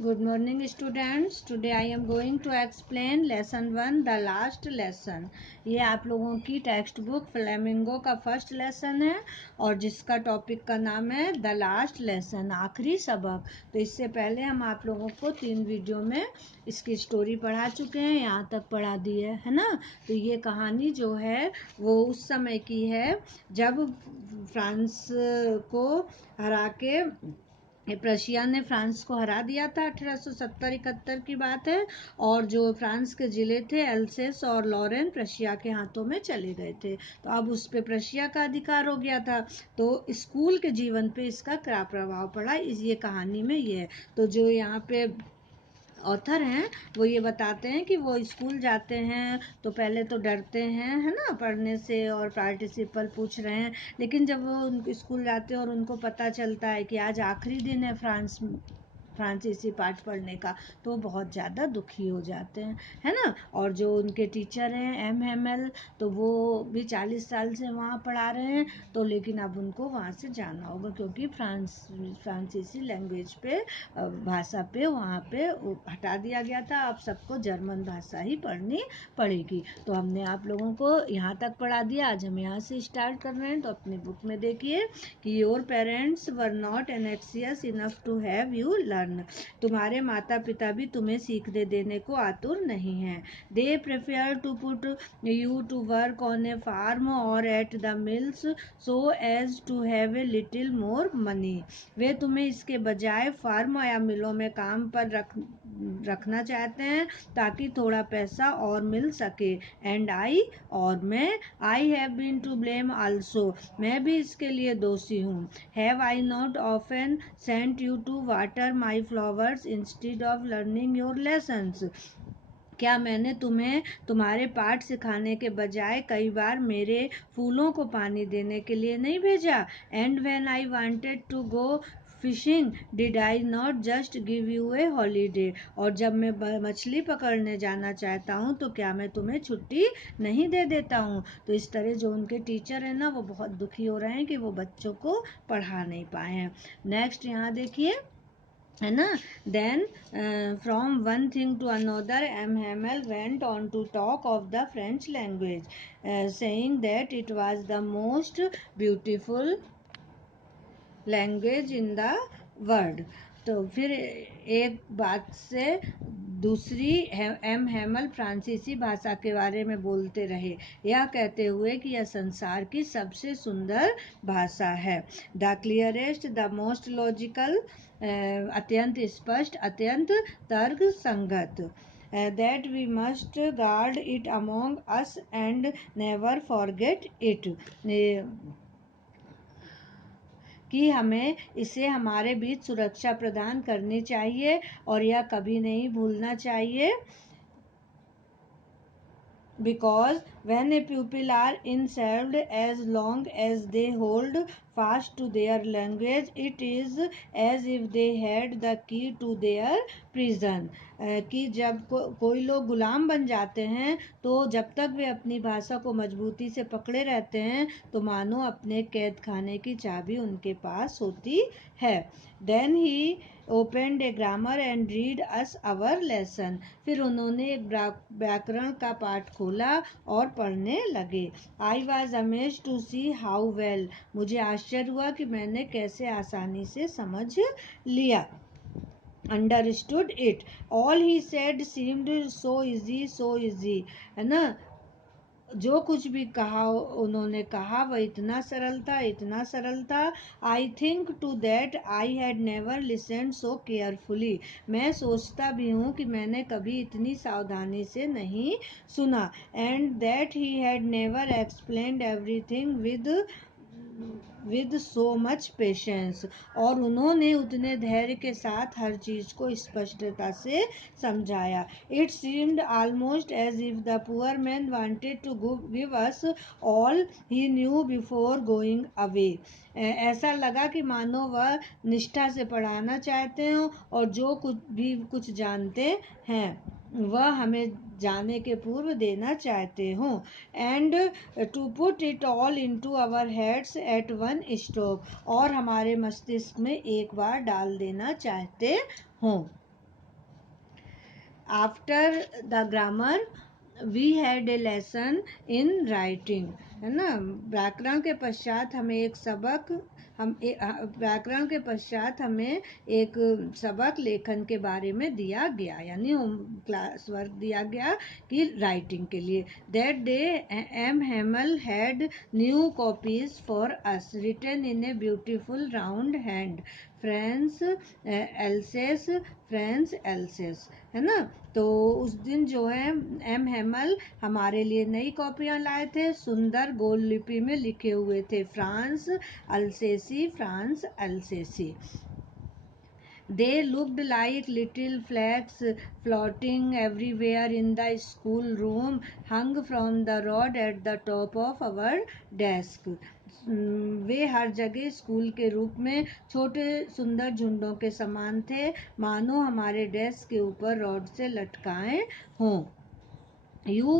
Good morning students. Today I am going to explain lesson 1 the last lesson. ये आप लोगों की text book flamingo का first lesson है और जिसका टॉपिक का नाम है द लास्ट लेसन, आखिरी सबक। तो इससे पहले हम आप लोगों को 3 वीडियो में इसकी स्टोरी पढ़ा चुके हैं, यहाँ तक पढ़ा दी है ना। तो ये कहानी जो है वो उस समय की है जब फ्रांस को हरा के प्रशिया ने फ्रांस को हरा दिया था। 1870-71 की बात है। और जो फ्रांस के ज़िले थे एल्सेस और लॉरेन प्रशिया के हाथों में चले गए थे। तो अब उस पे प्रशिया का अधिकार हो गया था। तो स्कूल के जीवन पे इसका क्या प्रभाव पड़ा इस ये कहानी में ये है। तो जो यहाँ पे ऑथर हैं वो ये बताते हैं कि वो स्कूल जाते हैं तो पहले तो डरते हैं, है ना, पढ़ने से और पार्टिसिपल पूछ रहे हैं। लेकिन जब वो स्कूल जाते हैं और उनको पता चलता है कि आज आखिरी दिन है फ्रांसीसी पाठ पढ़ने का, तो बहुत ज़्यादा दुखी हो जाते हैं, है ना। और जो उनके टीचर हैं एम हेमल, तो वो भी 40 साल से वहाँ पढ़ा रहे हैं। तो लेकिन अब उनको वहाँ से जाना होगा क्योंकि फ्रांसीसी लैंग्वेज पे, भाषा पे वहाँ पे हटा दिया गया था। अब सबको जर्मन भाषा ही पढ़नी पड़ेगी। तो हमने आप लोगों को यहाँ तक पढ़ा दिया। आज हम यहाँ से स्टार्ट कर रहे हैं। तो अपनी बुक में देखिए कि your parents were not anxious enough to have you learn. तुम्हारे माता पिता भी तुम्हें सीखने देने को आतुर नहीं हैं। They prefer to put you to work on a farm और at the mills so as to have a little more money. वे तुम्हें इसके बजाय फार्म या मिलों में काम पर रखना चाहते हैं ताकि थोड़ा पैसा और मिल सके। एंड आई, और मैं, I have been to blame also, मैं भी इसके लिए दोषी हूँ। Have I not often sent you to water my flowers instead of learning your lessons. क्या मैंने तुम्हें तुम्हारे पाठ सिखाने के बजाय कई बार मेरे फूलों को पानी देने के लिए नहीं भेजा। And when I wanted to go fishing did I not just give you a holiday. और जब मैं मछली पकड़ने जाना चाहता हूँ तो क्या मैं तुम्हें छुट्टी नहीं दे देता हूँ। तो इस तरह जो उनके टीचर हैं ना वो बहुत दुखी हो रहे हैं कि वो बच्चों को पढ़ा नहीं पाए हैं। नेक्स्ट यहाँ देखिए, है ना। Then from one thing to another M Hamel went on to talk of the French language, saying that it was the most beautiful language in the world. तो फिर एक बात से दूसरी एम हेमल फ्रांसीसी भाषा के बारे में बोलते रहे, यह कहते हुए कि यह संसार की सबसे सुंदर भाषा है। The clearest, the most logical, अत्यंत स्पष्ट, अत्यंत तर्क संगत। That we must guard it among us and never forget it. कि हमें इसे हमारे बीच सुरक्षा प्रदान करनी चाहिए और यह कभी नहीं भूलना चाहिए। Because when a pupil are enserved, as long as they hold fast to their language, it is as if they had the key to their prison. कि जब कोई लोग गुलाम बन जाते हैं तो जब तक वे अपनी भाषा को मजबूती से पकड़े रहते हैं तो मानो अपने कैद खाने की चाबी उनके पास होती है। Then he opened a grammar and read us our lesson. फिर उन्होंने एक व्याकरण का पाठ खोला और पढ़ने लगे। I was amazed to see how well, मुझे आश्चर्य हुआ कि मैंने कैसे आसानी से समझ लिया। Understood it. All he said seemed so easy, है ना। जो कुछ भी कहा उन्होंने कहा वह इतना सरल था। I think too that I had never listened so carefully, मैं सोचता भी हूँ कि मैंने कभी इतनी सावधानी से नहीं सुना। And that he had never explained everything with so much patience, और उन्होंने उतने धैर्य के साथ हर चीज को स्पष्टता से समझाया। It seemed almost as if the poor man wanted to give us all he knew before going away. ऐसा लगा कि मानो वह निष्ठा से पढ़ाना चाहते हो और जो कुछ जानते हैं वह हमें जाने के पूर्व देना चाहते हो। And to put it all into our heads at one stroke, और हमारे मस्तिष्क में एक बार डाल देना चाहते हो। After the grammar we had a lesson in writing, है ना। व्याकरण के पश्चात हमें एक सबक व्याकरण के पश्चात हमें एक सबक लेखन के बारे में दिया गया, यानी होम क्लास वर्क दिया गया कि राइटिंग के लिए। That day M Hamel had new copies for us written in a beautiful round hand, France Alsace, France Alsace, है ना। तो उस दिन जो है एम हेमल हमारे लिए नई कॉपियां लाए थे, सुंदर गोल लिपि में लिखे हुए थे, France Alsace, France Alsace. They looked like little flags floating everywhere in the schoolroom, hung from the rod at the top of our desk. वे हर जगह स्कूल के रूप में छोटे सुंदर झुंडों के समान थे, मानो हमारे डेस्क के ऊपर रॉड से लटकाए हों। यू